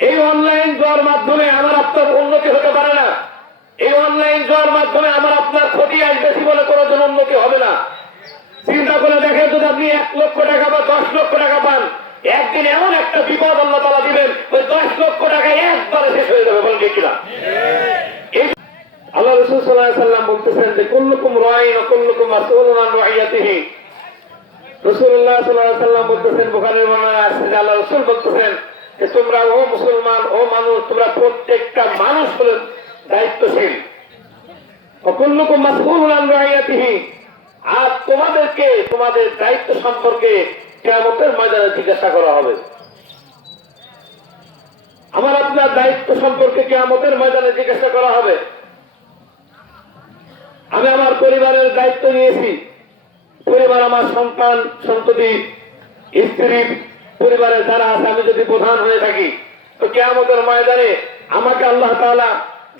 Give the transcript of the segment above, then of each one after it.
এই অনলাইন জোয়ার মাধ্যমে আমার আপনার উন্নতি হতে পারে না। এই অনলাইন জোয়ার মাধ্যমে আমার আপনার ক্ষতি আসবে বলে কোনো জন উন্নতি হবে না। চিন্তা করে দেখেন, যদি আপনি 1 লক্ষ টাকা বা 10 লক্ষ টাকা পান, একদিন এমন একটা বিপদ আল্লাহ তাআলা দিবেন, ওই 10 লক্ষ টাকা একবারে শেষ হয়ে যাবে। বলেন ঠিক কিনা? আল্লাহ রাসূল সাল্লাল্লাহু আলাইহি ওয়াসাল্লাম বলতেছেন যে কুল্লুকুম রাঈন ওয়া কুল্লুকুম মাসউলুন আন রাইয়াতিহি। রাসূলুল্লাহ সাল্লাল্লাহু আলাইহি ওয়াসাল্লাম বলতেছেন, বুখারীর বর্ণনায় আছে যে আল্লাহ রাসূল বলতেছেন যে তোমরা ও মুসলমান, ও মানুষ, তোমরা প্রত্যেকটা মানুষ হলো দায়িত্বশীল। ওয়া কুল্লুকুম মাসউলুন আন রাইয়াতিহি, আর তোমাদেরকে তোমাদের দায়িত্ব সম্পর্কে কিয়ামতের ময়দানে জিজ্ঞাসা করা হবে। আমার আপনার দায়িত্ব সম্পর্কে কিয়ামতের ময়দানে জিজ্ঞাসা করা হবে। আমি আমার পরিবারের দায়িত্ব নিয়েছি। পরিবার আমার সন্তান, সন্ততি, স্ত্রী, পরিবারের যারা আছে, আমি যদি প্রধান হয়ে থাকি, তো কিয়ামতের ময়দানে আমাকে আল্লাহ তাআলা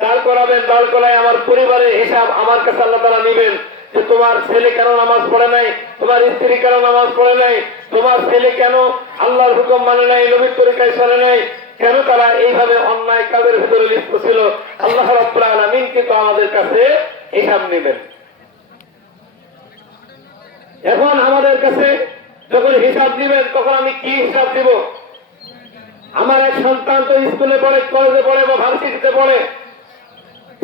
দাঁড় করাবেন। দাঁড় করায় আমার পরিবারের হিসাব আমার কাছে আল্লাহ তাআলা নেবেন যে তোমার ছেলে কেন নামাজ পড়ে নাই, তোমার স্ত্রী কেন নামাজ পড়ে নাই, তোমার ছেলে কেন আল্লাহর হুকুম মানে নাই, নবীর তরিকায় চলে নাই, কেন তারা এইভাবে অন্যায় কাজের ভিতরে লিপ্ত ছিল। আল্লাহ রাব্বুল আলামিন কিন্তু আমাদের কাছে হিসাব নেবেন। এখন আমাদের কাছে যখন হিসাব দিবেন, তখন আমি কি হিসাব দিব? আমার এক সন্তান তো স্কুলে পড়ে, কলেজে পড়ে বা ভার্সিটিতে পড়ে,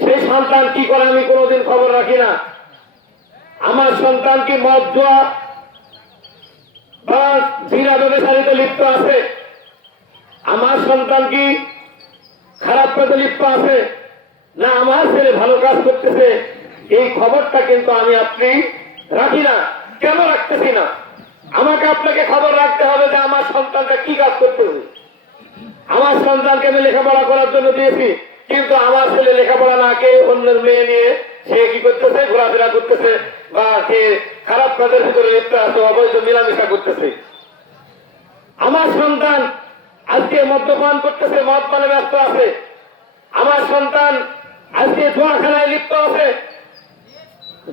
সেই সন্তান কি করে আমি কোনোদিন খবর রাখি না। আমার সন্তান কি মদ, জুয়া বা জিনা ব্যবসায়ীতে লিপ্ত আছে? আমার সন্তান কি খারাপ কাজে লিপ্ত আছে? না আমার ছেলে ভালো কাজ করতেছে, এই খবরটা কিন্তু আমি আপনি রাখি না। কেন রাখতেছি না? আমাকে আপনাকে খবর রাখতে হবে যে আমার সন্তানটা কি কাজ করতেছে। আমার সন্তানকে আমি লেখাপড়া করার জন্য দিয়েছি, কিন্তু আমার ছেলে লেখাপড়া না কে অন্যের মেয়ে নিয়ে সে কি করতেছে, ঘোরাফেরা করতেছে, বা সে খারাপ কাজের ভিতরে লিপ্ত আছে, অবৈধ মেলামেশা করতেছে। আমার সন্তান আজকে মদ্যপান করতেছে, মদ পানে ব্যস্ত আছে। আমার সন্তান আজকে জুয়াখানায় লিপ্ত আছে।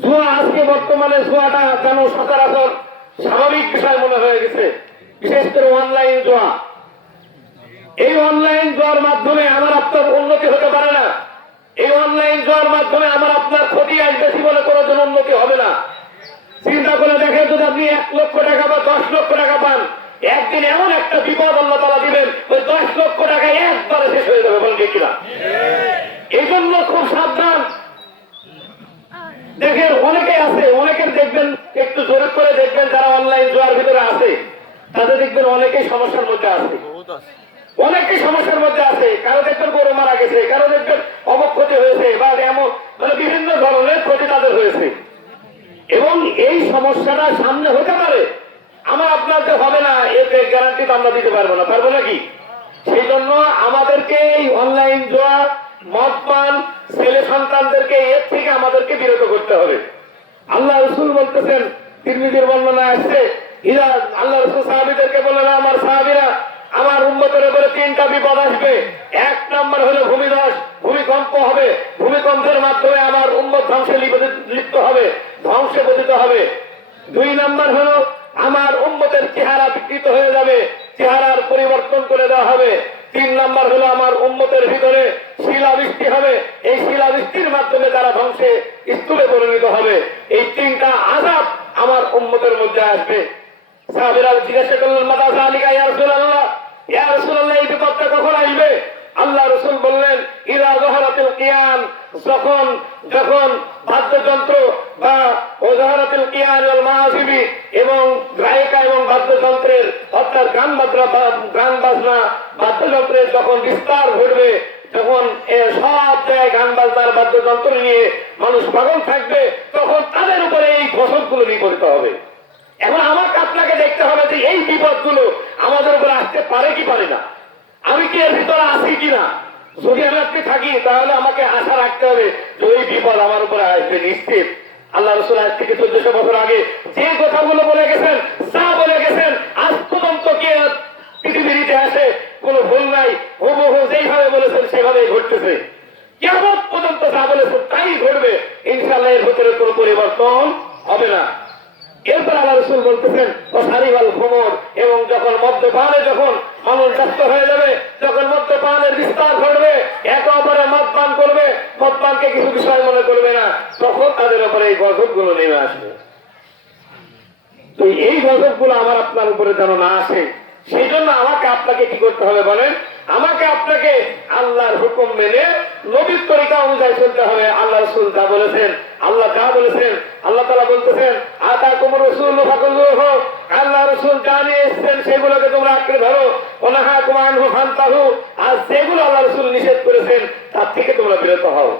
জুয়া আজকে বর্তমানে জুয়াটা যেন সচরাচর স্বাভাবিক বিষয় মনে হয়ে গেছে, বিশেষ করে অনলাইন জুয়া। এই অনলাইন জুয়ার মাধ্যমে আমার আপনার উন্নতি হতে পারে না। এই অনলাইন জুয়ার মাধ্যমে আমার আপনার ক্ষতি আসবে বলে কোনো জন উন্নতি হবে না। চিন্তা করে দেখেন, যদি আপনি 1 লক্ষ টাকা বা 10 লক্ষ টাকা পান, একদিন এমন একটা বিপদ আল্লাহ তাআলা দিবেন, ওই 10 লক্ষ টাকা একবারে শেষ হয়ে যাবে। বলেন ঠিক কিনা? এই জন্য খুব সাবধান। দেখেন অনেকে আছে, অনেকের দেখবেন, একটু জোরে করে দেখবেন, যারা অনলাইন জুয়ার ভিতরে আছে, তাদের দেখবেন অনেকেই সমস্যার মধ্যে আছে। অনেকেই সমস্যার মধ্যে আছে। কারো দেখবেন গরু মারা গেছে, কারো দেখবেন অমুক ক্ষতি হয়েছে, বা এমন মানে বিভিন্ন ধরনের ক্ষতি তাদের হয়েছে। এবং এই সমস্যাটা সামনে হতে পারে, আমার আপনার যে হবে না এর গ্যারান্টি তো আমরা দিতে পারবো না, পারবো নাকি? সেই জন্য আমাদেরকে এই অনলাইন জুয়া, মদ পান, ছেলে সন্তানদেরকে এর থেকে আমাদেরকে বিরত করতে হবে। আল্লাহ রাসূল বলতেছেন, তিরমিজির বর্ণনায় আসছে, আল্লাহ রাসূল সাহাবীদেরকে বললেন, আমার সাহাবীরা, আমার উম্মতের উপরে 3টা বিপদ আসবে। 1 নম্বর হলো ভূমিধস, ভূমিকম্প হবে। ভূমিকম্পের মাধ্যমে আমার উম্মত ধ্বংসে লিপ্ত হবে, ধ্বংসে পতিত হবে। 2 নম্বর হলো আমার উম্মতের চেহারা বিকৃত হয়ে যাবে, চেহারার পরিবর্তন করে দেওয়া হবে। 3 নম্বর হলো আমার উম্মতের ভিতরে শিলাবৃষ্টি হবে, এই শিলাবৃষ্টির মাধ্যমে তারা ধ্বংসে স্তূপে পরিণত হবে। এই 3টা আযাব আমার উম্মতের মধ্যে আসবে। সাহাবীরা জিজ্ঞাসা করলেন, মাতা যালিকা ইয়া রাসূলুল্লাহ, ইয়া রাসূলুল্লাহ, এই বিপদটা কখন আসবে? আল্লাহ রাসূল বললেন, ইযা যাহারাতিল কিয়ান, যখন বাদ্যযন্ত্র বা ওযাহারাতিল কিয়ান ওয়াল মাআসিবি, এবং গায়িকা এবং বাদ্যযন্ত্রের, অর্থাৎ গান বাজনা বাদ্যযন্ত্রের যখন বিস্তার ঘটবে, যখন সব জায়গায় গান বাজনার বাদ্যযন্ত্র নিয়ে মানুষ পাগল থাকবে, তখন তাদের উপরে এই ফসলগুলো নিপতিত হবে। এখন আমাকে আপনাকে দেখতে হবে যে এই বিপদগুলো আমাদের উপরে আসতে পারে কি পারে না, আমি কি এর ভিতরে আছি কিনা। যদি আমি আপনি থাকি, তাহলে আমাকে আশা রাখতে হবে যে ওই বিপদ আমার উপরে আসবে নিশ্চিত। আল্লাহ রাসূল আজ থেকে 1400 বছর আগে যে কথাগুলো বলে গেছেন, যা বলে গেছেন, আজ পর্যন্ত কে পৃথিবীর ইতিহাসে কোনো ভুল নাই। হুবহু যেইভাবে বলেছেন সেভাবেই ঘটতেছে। কিয়ামত পর্যন্ত যা বলেছেন তাই ঘটবে, ইনশাআল্লাহ। এর ভিতরে কোনো পরিবর্তন হবে না। এরপর আল্লাহ রাসূল বলতেছেন, অসারিবাল খুমর, এবং যখন মদ্যপানে যখন মানুষ ব্যস্ত হয়ে যাবে, যখন মদ্যপান তাদের বিস্তার ঘটবে, একে অপরে মদপান করবে, মদপানকে কিছু বিষয় মনে করবে না, তখন তাদের উপরে এই গজবগুলো নেমে আসবে। তো এই গজবগুলো আমার আপনার উপরে যেন না আসে, সেই জন্য আমাকে আপনাকে কি করতে হবে বলেন? আমাকে আপনাকে আল্লাহর হুকুম মেনে নবীর তরিকা অনুযায়ী চলতে হবে। আল্লাহ রাসূল যা বলেছেন, আল্লাহ যা বলেছেন, আল্লাহ তাআলা বলতেছেন আতাকুমুর রাসূলু ফাকুযুহু, আল্লাহ রাসূল যা নিয়ে এসেছেন সেগুলোকে তোমরা আঁকড়ে ধরো, ওয়ানাহাকুম আনহু ফান্তাহু, আর যেগুলো আল্লাহ রাসূল নিষেধ করেছেন তার থেকে তোমরা বিরত হও।